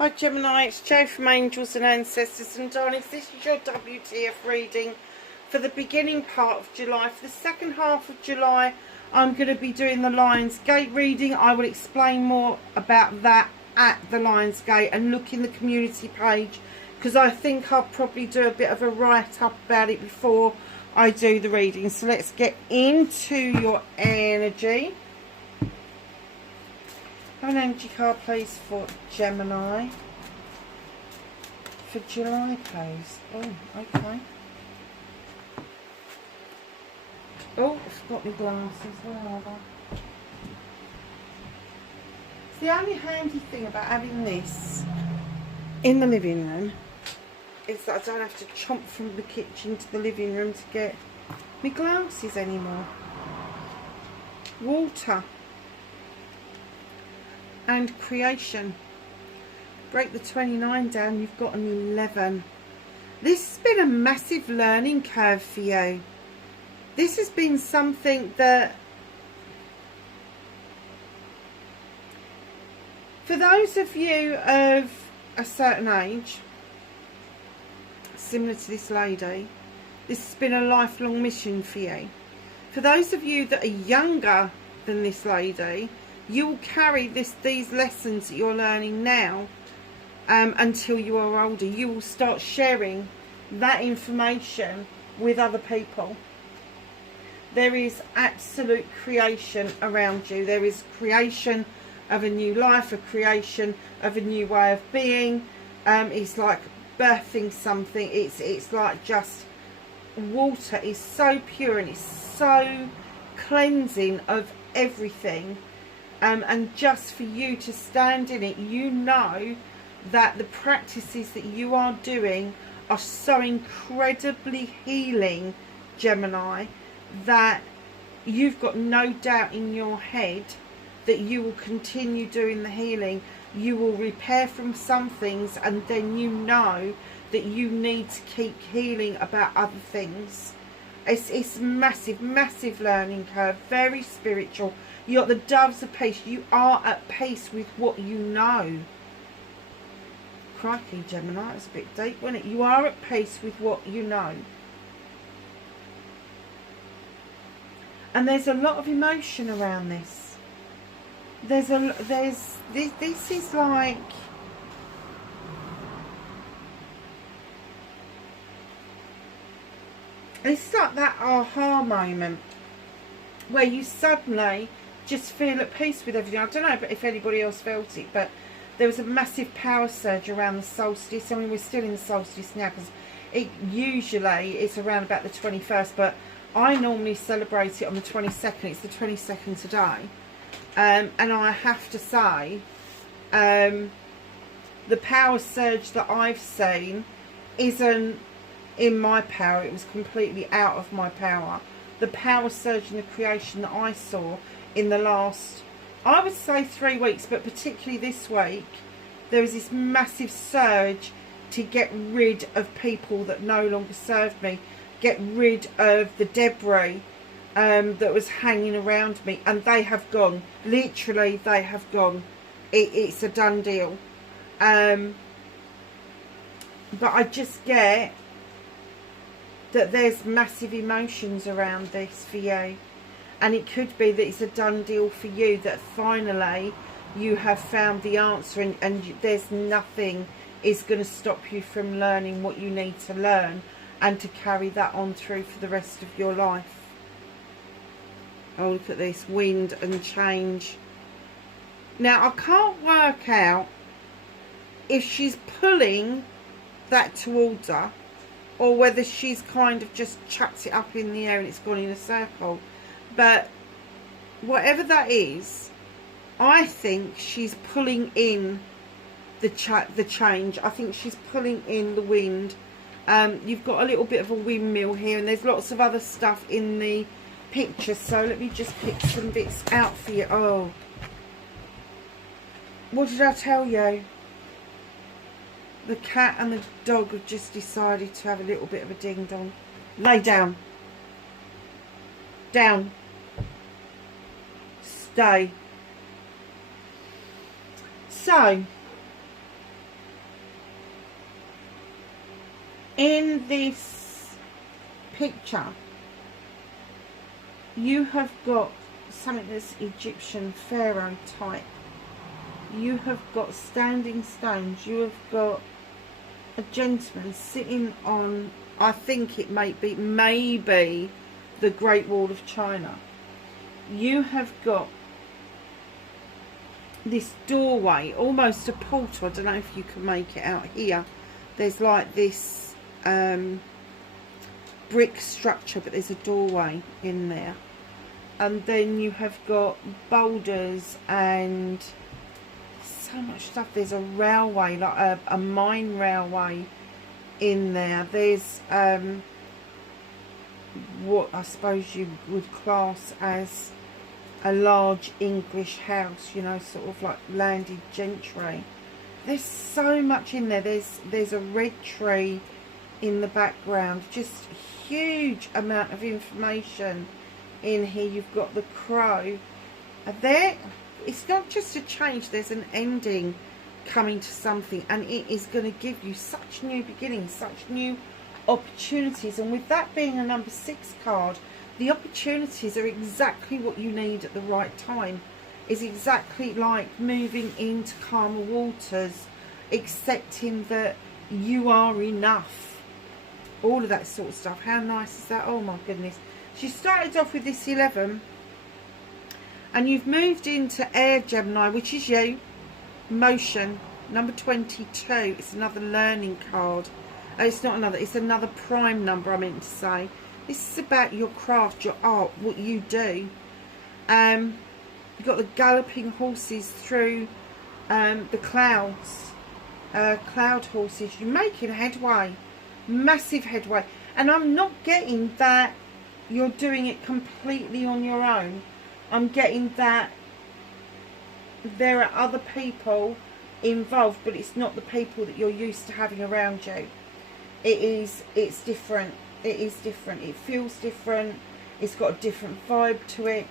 Hi Gemini, it's Jo from Angels and Ancestors and Darlings. This is your WTF reading for the beginning part of July. For the second half of July, I'm going to be doing the Lionsgate reading. I will explain more about that at the Lionsgate, and look in the community page, because I think I'll probably do a bit of a write-up about it before I do the reading. So let's get into your energy. Have an energy card, please, for Gemini. For July, please. Oh, okay. Oh, I forgot my glasses. Where are they? The only handy thing about having this in the living room is that I don't have to chomp from the kitchen to the living room to get my glasses anymore. Water. And creation. Break the 29 down, you've got an 11. This has been a massive learning curve for you. This has been something that, for those of you of a certain age, similar to this lady, this has been a lifelong mission for you. For those of you that are younger than this lady, you will carry these lessons that you're learning now until you are older. You will start sharing that information with other people. There is absolute creation around you. There is creation of a new life, a creation of a new way of being. It's like birthing something. It's like just water is so pure and it's so cleansing of everything. And just for you to stand in it, you know that the practices that you are doing are so incredibly healing, Gemini, that you've got no doubt in your head that you will continue doing the healing. You will repair from some things, and then you know that you need to keep healing about other things. It's massive, massive learning curve, very spiritual. You got the doves of peace. You are at peace with what you know. Crikey, Gemini, it's a bit deep, wasn't it? You are at peace with what you know. And there's a lot of emotion around this. This is like, it's like that aha moment where you suddenly just feel at peace with everything. I don't know if anybody else felt it, but there was a massive power surge around the solstice. I mean, we're still in the solstice now, because usually it's around about the 21st, but I normally celebrate it on the 22nd. It's the 22nd today. And I have to say, the power surge that I've seen isn't in my power. It was completely out of my power. The power surge and the creation that I saw in the last, I would say 3 weeks, but particularly this week, there was this massive surge to get rid of people that no longer served me, get rid of the debris that was hanging around me, and they have gone. Literally, they have gone. It's a done deal. But I just get that there's massive emotions around this for you, and it could be that it's a done deal for you, that finally you have found the answer, and there's nothing is going to stop you from learning what you need to learn, and to carry that on through for the rest of your life. Oh, look at this, wind and change. Now, I can't work out if she's pulling that towards her, or whether she's kind of just chucked it up in the air and it's gone in a circle. But whatever that is, I think she's pulling in the change. I think she's pulling in the wind. You've got a little bit of a windmill here, and there's lots of other stuff in the picture. So let me just pick some bits out for you. Oh, what did I tell you? The cat and the dog have just decided to have a little bit of a ding dong. Lay down. Down. Stay. So, in this picture, you have got something that's Egyptian pharaoh type. You have got standing stones. You have got a gentleman sitting on, I think it maybe the Great Wall of China. You have got this doorway, almost a portal. I don't know if you can make it out here. There's like this brick structure, but there's a doorway in there. And then you have got boulders and so much stuff. There's a railway, like a mine railway in there. There's what I suppose you would class as a large English house, you know, sort of like landed gentry. There's so much in there. There's a red tree in the background. Just a huge amount of information in here. You've got the crow. There, it's not just a change. There's an ending coming to something, and it is going to give you such new beginnings, such new opportunities. And with that being a number 6 card, the opportunities are exactly what you need at the right time. Is exactly like moving into calmer waters, accepting that you are enough, all of that sort of stuff. How nice is that? Oh my goodness. She started off with this 11, and you've moved into air, Gemini, which is you. Motion, number 22. It's another learning card. It's not another, it's another prime number, I meant to say. This is about your craft, your art, what you do. You've got the galloping horses through the clouds. Cloud horses. You're making headway. Massive headway. And I'm not getting that you're doing it completely on your own. I'm getting that there are other people involved, but it's not the people that you're used to having around you. It's different. It is different. It feels different. It's got a different vibe to it.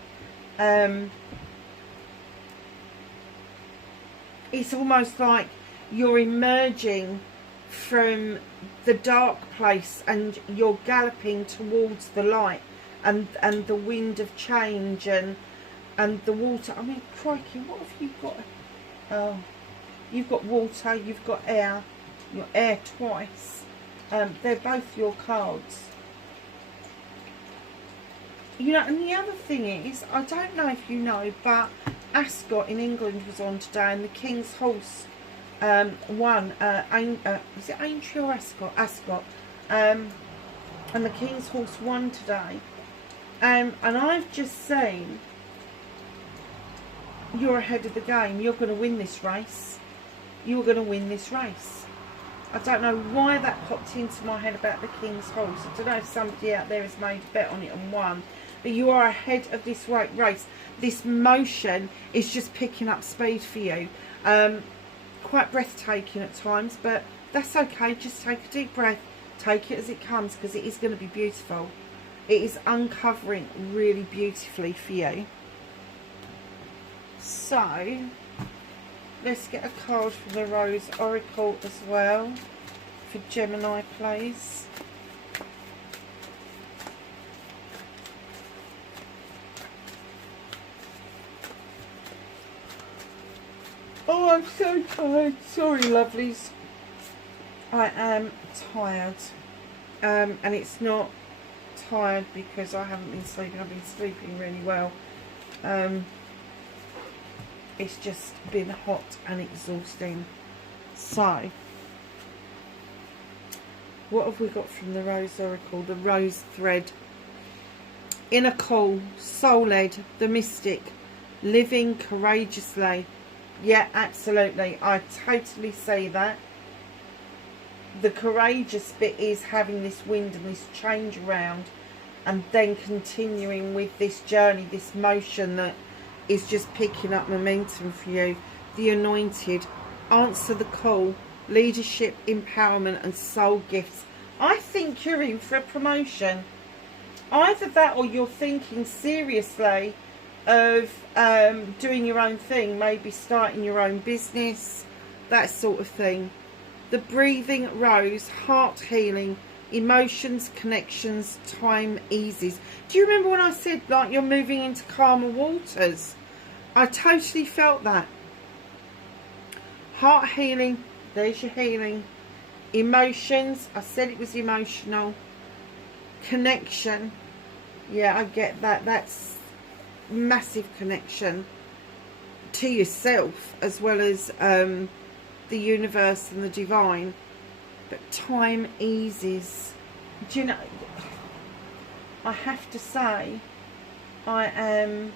It's almost like you're emerging from the dark place and you're galloping towards the light and the wind of change and the water. I mean, crikey, what have you got? Oh, you've got water, you've got air. Your air twice. They're both your cards. You know, and the other thing is, I don't know if you know, but Ascot in England was on today, and the King's Horse won. Is it Aintree or Ascot? Ascot. And the King's Horse won today. And I've just seen, you're ahead of the game. You're going to win this race. You're going to win this race. I don't know why that popped into my head about the King's Horse. I don't know if somebody out there has made a bet on it and won. But you are ahead of this race. This motion is just picking up speed for you. Quite breathtaking at times, but that's okay. Just take a deep breath. Take it as it comes, because it is going to be beautiful. It is uncovering really beautifully for you. So, let's get a card from the Rose Oracle as well for Gemini, please. Oh, I'm so tired. Sorry, lovelies. I am tired. And it's not tired because I haven't been sleeping. I've been sleeping really well. It's just been hot and exhausting. So, what have we got from the Rose Oracle? The Rose Thread. Inner call, soul-led, the mystic, living courageously. Yeah, absolutely. I totally see that. The courageous bit is having this wind and this change around, and then continuing with this journey, this motion that is just picking up momentum for you. The anointed, answer the call, leadership, empowerment and soul gifts. I think you're in for a promotion. Either that, or you're thinking seriously of doing your own thing, maybe starting your own business, that sort of thing. The breathing rose, heart healing, emotions, connections, time eases. Do you remember when I said like you're moving into calmer waters? I totally felt that. Heart healing, there's your healing. Emotions, I said it was emotional. Connection, yeah, I get that. That's massive connection to yourself as well as the universe and the divine. But time eases. Do you know, I have to say I am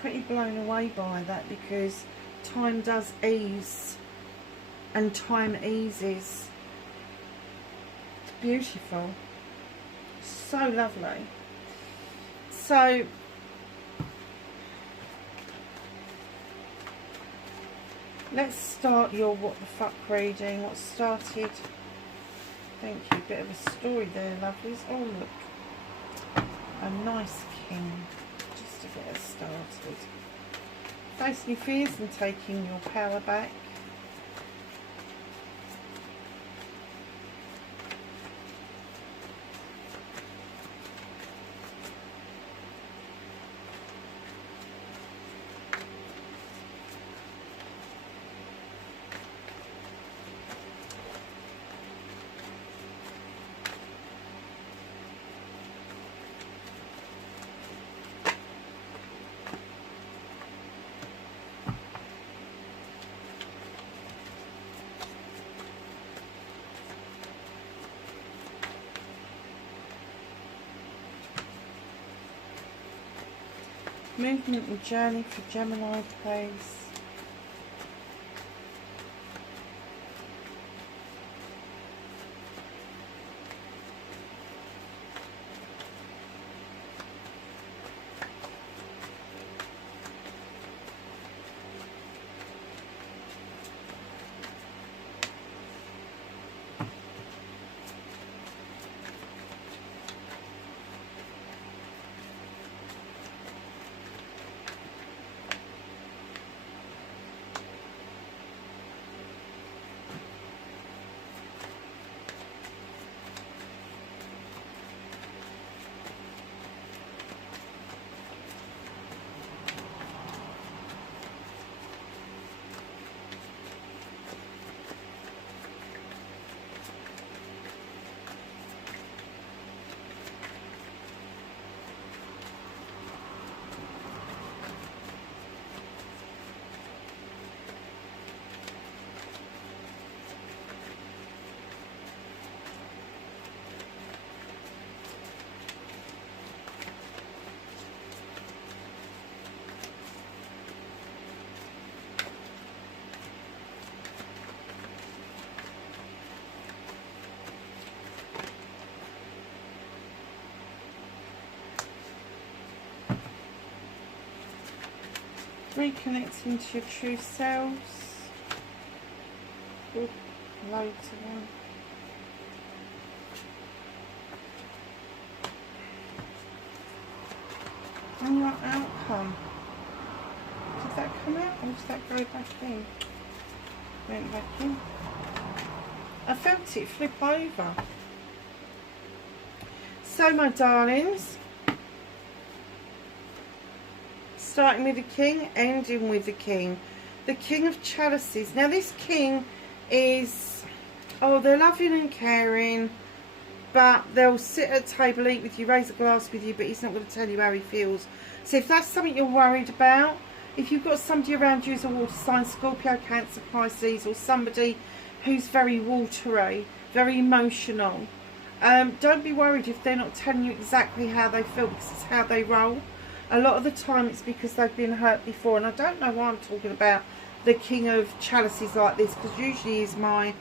pretty blown away by that, because time does ease and time eases. It's beautiful, so lovely. So let's start your what the fuck reading. What started, thank you, bit of a story there, lovelies. Oh look, a nice king, just to get us started. Facing your fears and taking your power back. Movement and journey for Gemini, please. Reconnecting to your true selves. Ooh, loads of them. And your outcome. Did that come out or did that go back in? Went back in. I felt it flip over. So my darlings, starting with the king, ending with the king. The king of chalices. Now this king is, oh, they're loving and caring, but they'll sit at a table, eat with you, raise a glass with you, but he's not going to tell you how he feels. So if that's something you're worried about, if you've got somebody around you who's a water sign, Scorpio, Cancer, Pisces, or somebody who's very watery, very emotional, don't be worried if they're not telling you exactly how they feel, because it's how they roll. A lot of the time it's because they've been hurt before, and I don't know why I'm talking about the king of chalices like this, because usually he's my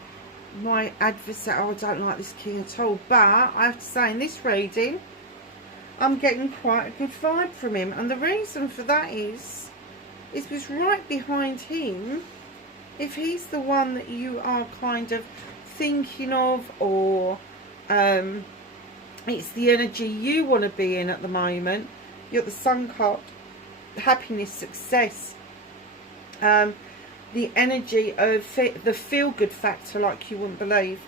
adversary. Oh, I don't like this king at all, but I have to say in this reading I'm getting quite a good vibe from him, and the reason for that is because right behind him, if he's the one that you are kind of thinking of, or it's the energy you want to be in at the moment, you're the sun card, happiness, success. the energy of the feel-good factor like you wouldn't believe.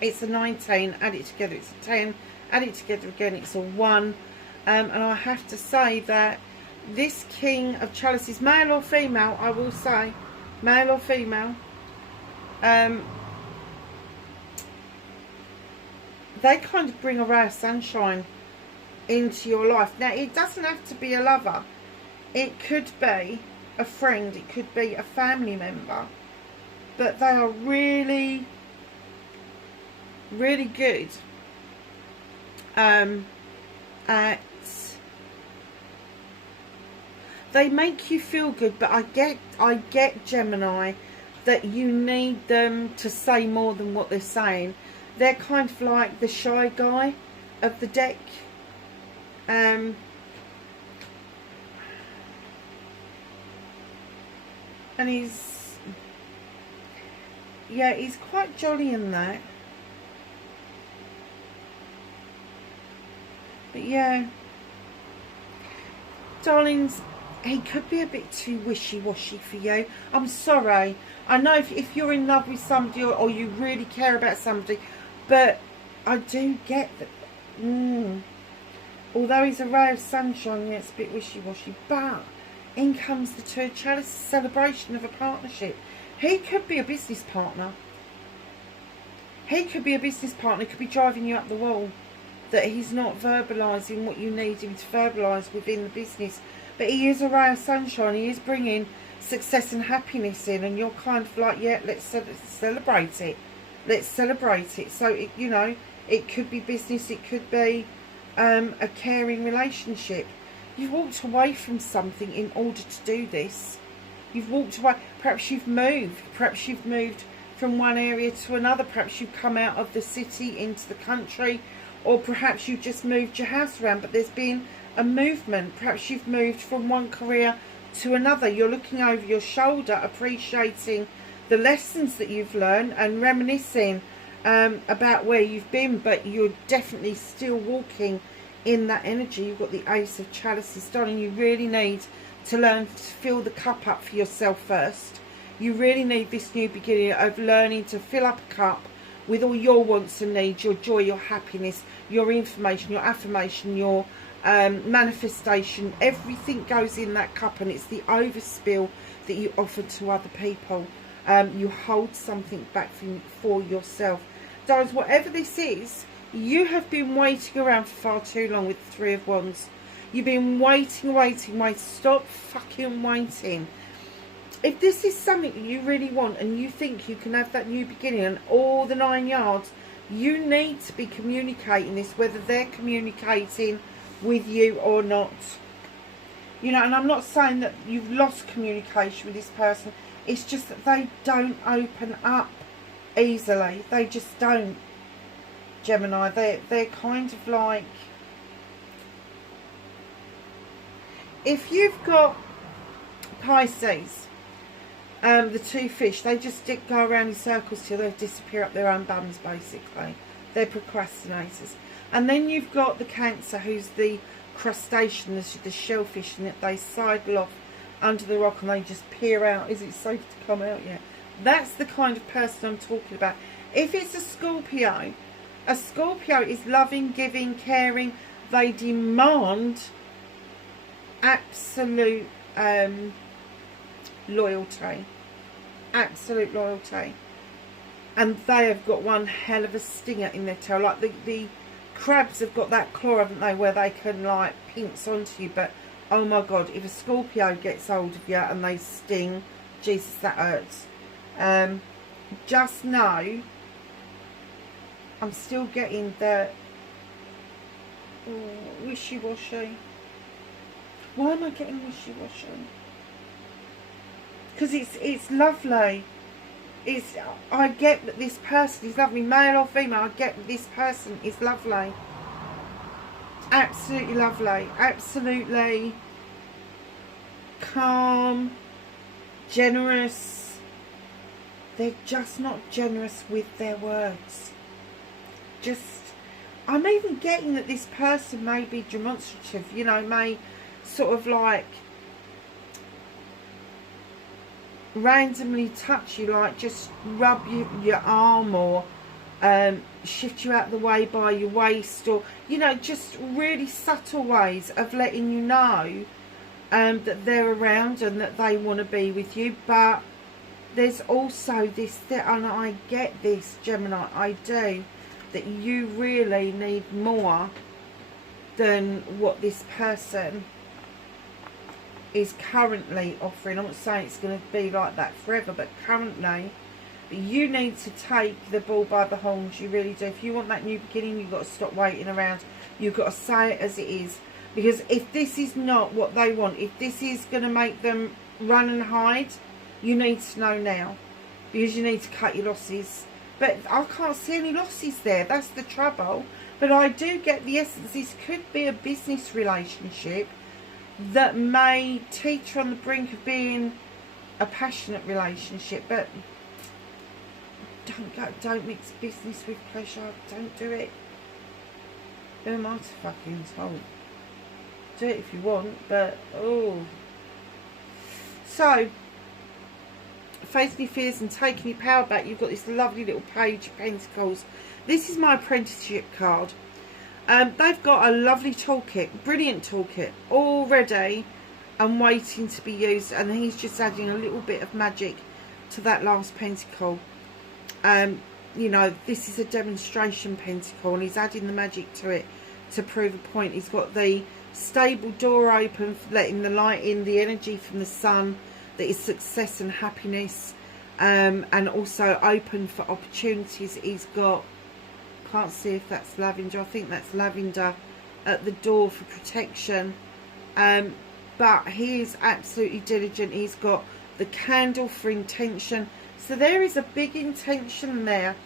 It's a 19, add it together, it's a 10, add it together again, it's a 1. And I have to say that this King of Chalices, male or female, I will say, male or female, they kind of bring a ray of sunshine into your life. Now, it doesn't have to be a lover. It could be a friend. It could be a family member. But they are really, really good at... They make you feel good, but I get Gemini, that you need them to say more than what they're saying. They're kind of like the shy guy of the deck. And he's quite jolly in that. But yeah, darlings, he could be a bit too wishy-washy for you. I'm sorry. I know if you're in love with somebody, or you really care about somebody, but I do get that. Although he's a ray of sunshine, yeah, it's a bit wishy-washy. But in comes the Two of Chalices, celebration of a partnership. He could be a business partner. He could be a business partner. Could be driving you up the wall. That he's not verbalising what you need him to verbalise within the business. But he is a ray of sunshine. He is bringing success and happiness in. And you're kind of like, yeah, let's celebrate it. Let's celebrate it. So, you know, it could be business. It could be a caring relationship. You've walked away from something in order to do this. You've walked away. Perhaps you've moved. Perhaps you've moved from one area to another. Perhaps you've come out of the city into the country. Or perhaps you've just moved your house around, but there's been a movement. Perhaps you've moved from one career to another. You're looking over your shoulder, appreciating the lessons that you've learned and reminiscing about where you've been, but you're definitely still walking in that energy. You've got the Ace of Chalices. Darling, you really need to learn to fill the cup up for yourself first. You really need this new beginning of learning to fill up a cup with all your wants and needs, your joy, your happiness, your information, your affirmation, your manifestation. Everything goes in that cup, and it's the overspill that you offer to other people. You hold something back for yourself. Darlings, whatever this is, you have been waiting around for far too long with the Three of Wands. You've been waiting. Stop fucking waiting. If this is something that you really want and you think you can have that new beginning and all the 9 yards, you need to be communicating this, whether they're communicating with you or not. You know, and I'm not saying that you've lost communication with this person. It's just that they don't open up easily. They just don't, Gemini. They're kind of like... If you've got Pisces... the two fish, they just go around in circles till they disappear up their own bums, basically. They're procrastinators. And then you've got the Cancer, who's the crustacean, the shellfish, and they sidle off under the rock and they just peer out. Is it safe to come out yet? That's the kind of person I'm talking about. If it's a Scorpio is loving, giving, caring. They demand absolute loyalty. Absolute loyalty. And they have got one hell of a stinger in their tail. Like the crabs have got that claw, haven't they, where they can like pinch onto you. But oh my god, if a Scorpio gets hold of you and they sting, Jesus, that hurts. Just know, I'm still getting the wishy-washy. Why am I getting wishy-washy? Because it's lovely. I get that this person is lovely, male or female. I get that this person is lovely. Absolutely lovely. Absolutely calm, generous. They're just not generous with their words. I'm even getting that this person may be demonstrative, you know, may sort of like randomly touch you, like just rub your arm, or shift you out of the way by your waist, or, you know, just really subtle ways of letting you know that they're around and that they want to be with you. But there's also this, and I get this, Gemini, I do, that you really need more than what this person is currently offering. I'm not saying it's going to be like that forever, but currently you need to take the bull by the horns. You really do. If you want that new beginning, you've got to stop waiting around. You've got to say it as it is. Because if this is not what they want, if this is going to make them run and hide, you need to know now. Because you need to cut your losses. But I can't see any losses there. That's the trouble. But I do get the essence. This could be a business relationship that may teeter on the brink of being a passionate relationship. But don't mix business with pleasure. Don't do it. Who am I to fucking told? Do it if you want, but oh. So, facing your fears and taking your power back, you've got this lovely little Page of Pentacles. This is my apprenticeship card. They've got a lovely toolkit, brilliant toolkit, already and waiting to be used, and he's just adding a little bit of magic to that last pentacle. You know, this is a demonstration pentacle, and he's adding the magic to it to prove a point. He's got the stable door open, letting the light in, the energy from the sun that is success and happiness, and also open for opportunities. He's got, can't see if that's lavender, I think that's lavender at the door for protection, but he is absolutely diligent. He's got the candle for intention. So there is a big intention there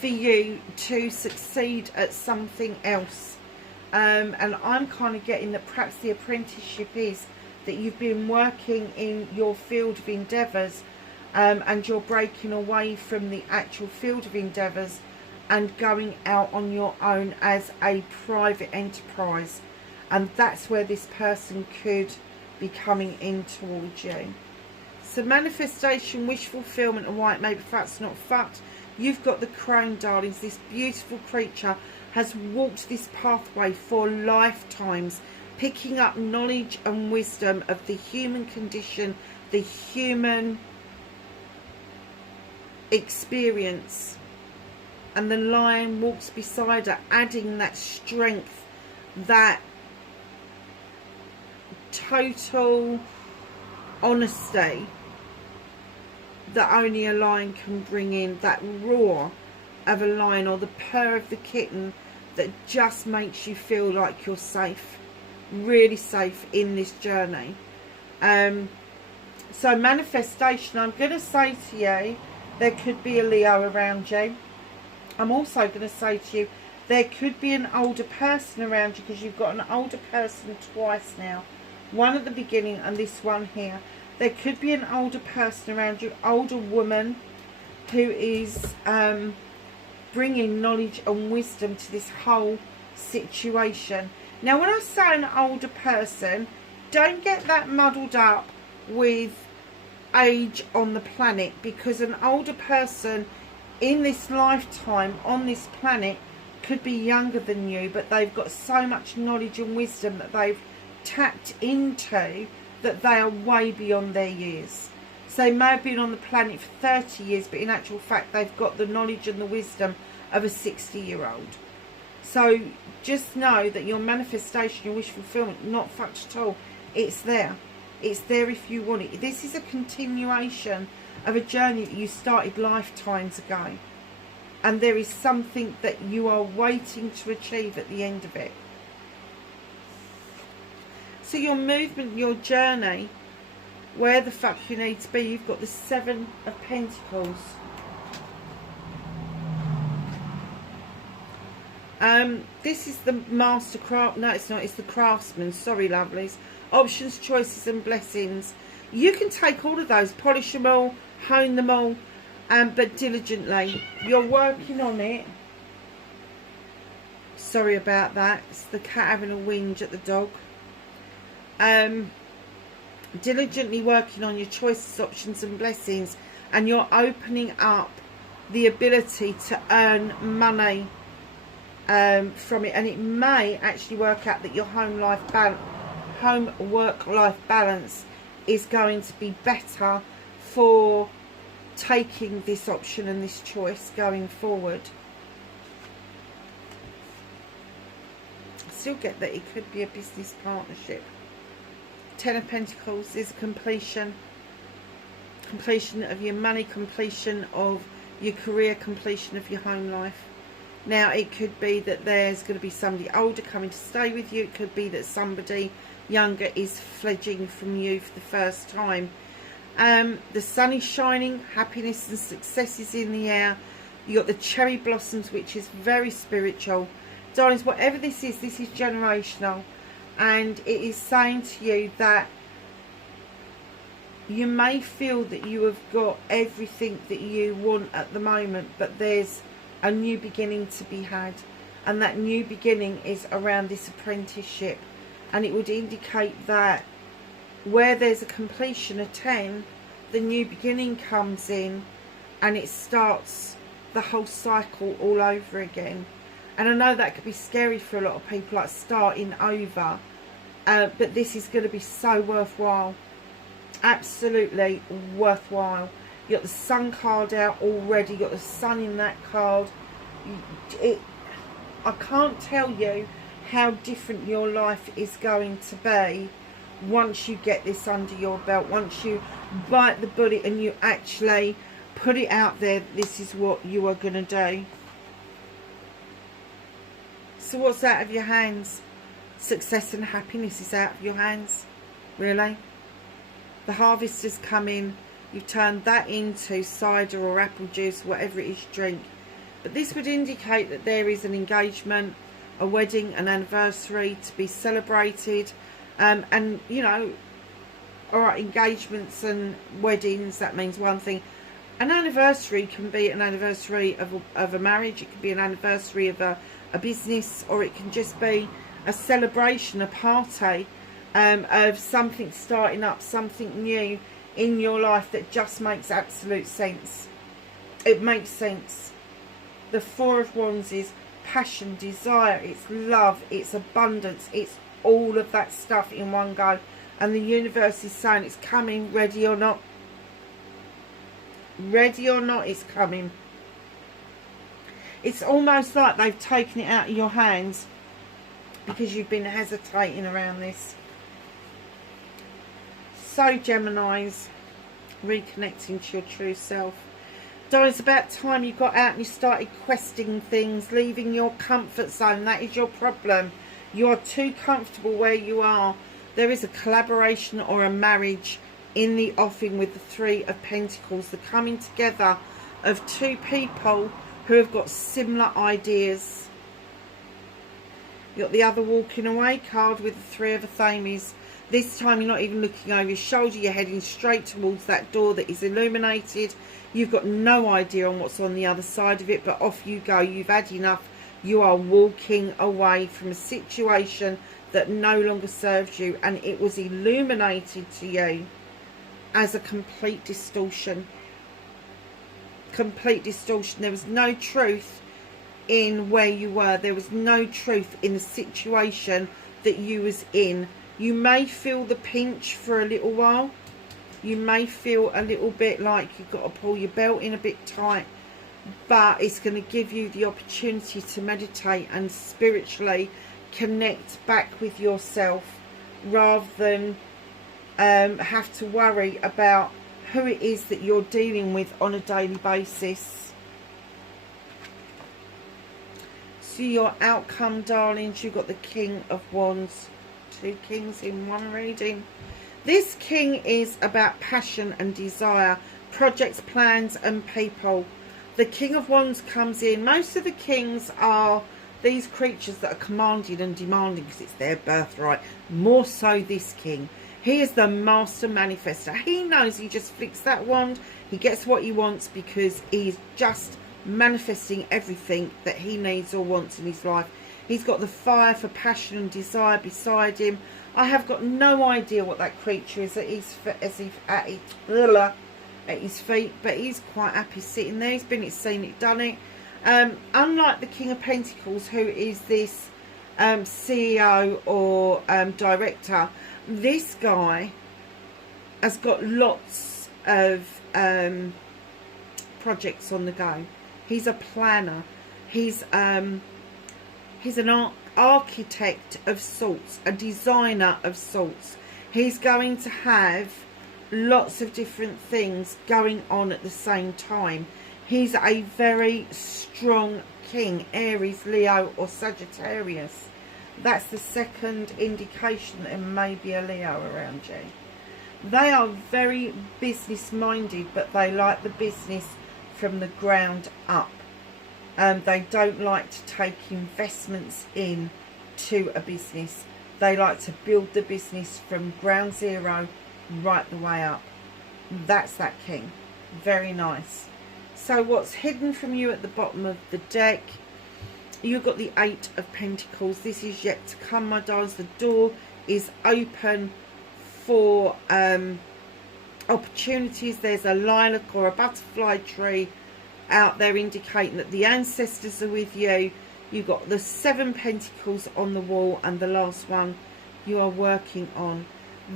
for you to succeed at something else. And I'm kind of getting that perhaps the apprenticeship is that you've been working in your field of endeavours, and you're breaking away from the actual field of endeavours and going out on your own as a private enterprise. And that's where this person could be coming in towards you. So manifestation, wish fulfillment, and why it may be facts, not fact. You've got the crone, darlings. This beautiful creature has walked this pathway for lifetimes, picking up knowledge and wisdom of the human condition, the human experience. And the lion walks beside her, adding that strength, that total honesty that only a lion can bring in, that roar of a lion, or the purr of the kitten that just makes you feel like you're safe, really safe in this journey. So manifestation, I'm going to say to you, there could be a Leo around you. I'm also going to say to you, there could be an older person around you, because you've got an older person twice now. One at the beginning and this one here. There could be an older person around you, older woman, who is bringing knowledge and wisdom to this whole situation. Now, when I say an older person, don't get that muddled up with age on the planet, because an older person in this lifetime on this planet could be younger than you, but they've got so much knowledge and wisdom that they've tapped into that they are way beyond their years. So they may have been on the planet for 30 years, but in actual fact they've got the knowledge and the wisdom of a 60-year-old. So just know that your manifestation, your wish fulfillment, not fucked at all. It's there. It's there if you want it. This is a continuation of a journey that you started lifetimes ago. And there is something that you are waiting to achieve at the end of it. So your movement, your journey, where the fuck you need to be, you've got the Seven of Pentacles. This is the master craft. No, it's not. It's the craftsman. Sorry, lovelies. Options, choices and blessings. You can take all of those, polish them all, hone them all, but diligently. You're working on it. Sorry about that. It's the cat having a whinge at the dog. diligently working on your choices, options and blessings, and you're opening up the ability to earn money from it. And it may actually work out that your home work life balance is going to be better for taking this option and this choice going forward. I still get that it could be a business partnership. Ten of Pentacles is completion of your money, completion of your career, completion of your home life. Now it could be that there's going to be somebody older coming to stay with you. It could be that somebody younger is fledging from you for the first time. The sun is shining, happiness and success is in the air. You got the cherry blossoms, which is very spiritual. Darlings, whatever this is generational, and it is saying to you that you may feel that you have got everything that you want at the moment, but there's a new beginning to be had, and that new beginning is around this apprenticeship. And it would indicate that where there's a completion of 10, the new beginning comes in and it starts the whole cycle all over again. And I know that could be scary for a lot of people, like starting over, but this is going to be so worthwhile. Absolutely worthwhile. You got the sun card out already. You got the sun in that card. I can't tell you how different your life is going to be once you get this under your belt, once you bite the bullet and you actually put it out there. This is what you are going to do. So what's out of your hands? Success and happiness is out of your hands. Really? The harvest has come in. You've turned that into cider or apple juice, whatever it is you drink. But this would indicate that there is an engagement, a wedding, an anniversary to be celebrated. And, you know, alright, engagements and weddings, that means one thing. An anniversary can be an anniversary of a marriage. It could be an anniversary of a business, or it can just be a celebration, a party of something starting up, something new in your life that just makes absolute sense. It makes sense. The Four of Wands is passion, desire, it's love, it's abundance, it's all of that stuff in one go. And the universe is saying it's coming, ready or not. Ready or not, it's coming. It's almost like they've taken it out of your hands because you've been hesitating around this. So Geminis, reconnecting to your true self. Darling, it's about time you got out and you started questing things, leaving your comfort zone. That is your problem. You are too comfortable where you are. There is a collaboration or a marriage in the offing with the Three of Pentacles. The coming together of two people who have got similar ideas. You got the other walking away card with the Three of Athames. This time you're not even looking over your shoulder. You're heading straight towards that door that is illuminated. You've got no idea on what's on the other side of it, but off you go. You've had enough. You are walking away from a situation that no longer serves you, and it was illuminated to you as a complete distortion. Complete distortion. There was no truth in where you were. There was no truth in the situation that you was in. You may feel the pinch for a little while. You may feel a little bit like you've got to pull your belt in a bit tight, but it's going to give you the opportunity to meditate and spiritually connect back with yourself, rather than have to worry about who it is that you're dealing with on a daily basis. So your outcome, darlings, you've got the King of Wands. Two kings in one reading. This king is about passion and desire, projects, plans and people. The King of Wands comes in. Most of the kings are these creatures that are commanding and demanding because it's their birthright. More so this king. He is the master manifester. He knows he just flicks that wand. He gets what he wants because he's just manifesting everything that he needs or wants in his life. He's got the fire for passion and desire beside him. I have got no idea what that creature is at his feet, but he's quite happy sitting there. He's been it, seen it, done it. Unlike the King of Pentacles, who is this CEO or director, this guy has got lots of projects on the go. He's a planner. He's an architect of sorts, a designer of sorts. He's going to have lots of different things going on at the same time. He's a very strong king, Aries, Leo or Sagittarius. That's the second indication that there may be a Leo around you. They are very business minded, but they like the business from the ground up. They don't like to take investments in to a business. They like to build the business from ground zero right the way up. That's that king. Very nice. So what's hidden from you at the bottom of the deck? You've got the Eight of Pentacles. This is yet to come, my darlings. The door is open for opportunities. There's a lilac or a butterfly tree out there indicating that the ancestors are with you. You've got the Seven Pentacles on the wall, and the last one you are working on.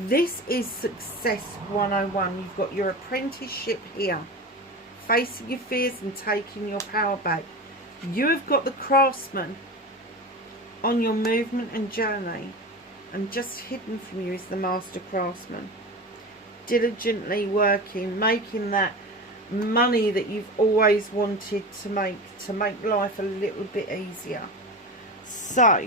This is Success 101. You've got your apprenticeship here, facing your fears and taking your power back. You have got the Craftsman on your movement and journey, and just hidden from you is the Master Craftsman, diligently working, making that money that you've always wanted to make life a little bit easier. So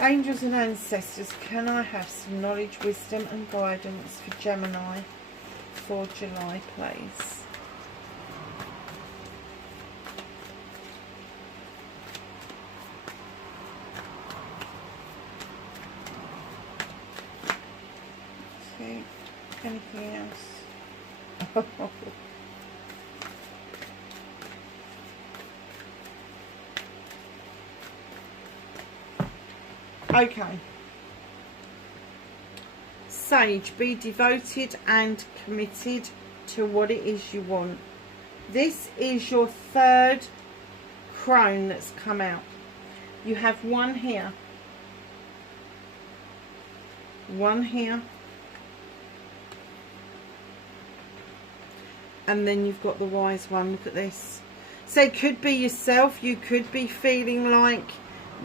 angels and ancestors, can I have some knowledge, wisdom and guidance for Gemini for July, please? Okay, anything else? Okay. Sage, be devoted and committed to what it is you want. This is your third crone that's come out. You have one here, one here, and then you've got the wise one. Look at this. So it could be yourself. You could be feeling like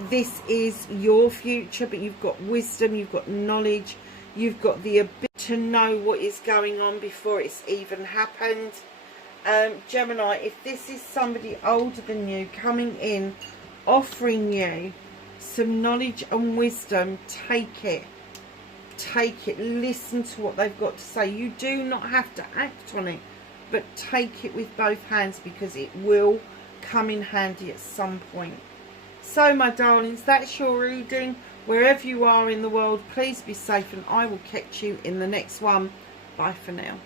this is your future, but you've got wisdom, you've got knowledge, you've got the ability to know what is going on before it's even happened. Gemini, if this is somebody older than you coming in, offering you some knowledge and wisdom, take it. Take it. Listen to what they've got to say. You do not have to act on it, but take it with both hands, because it will come in handy at some point. So my darlings, that's your reading. Wherever you are in the world, please be safe, and I will catch you in the next one. Bye for now.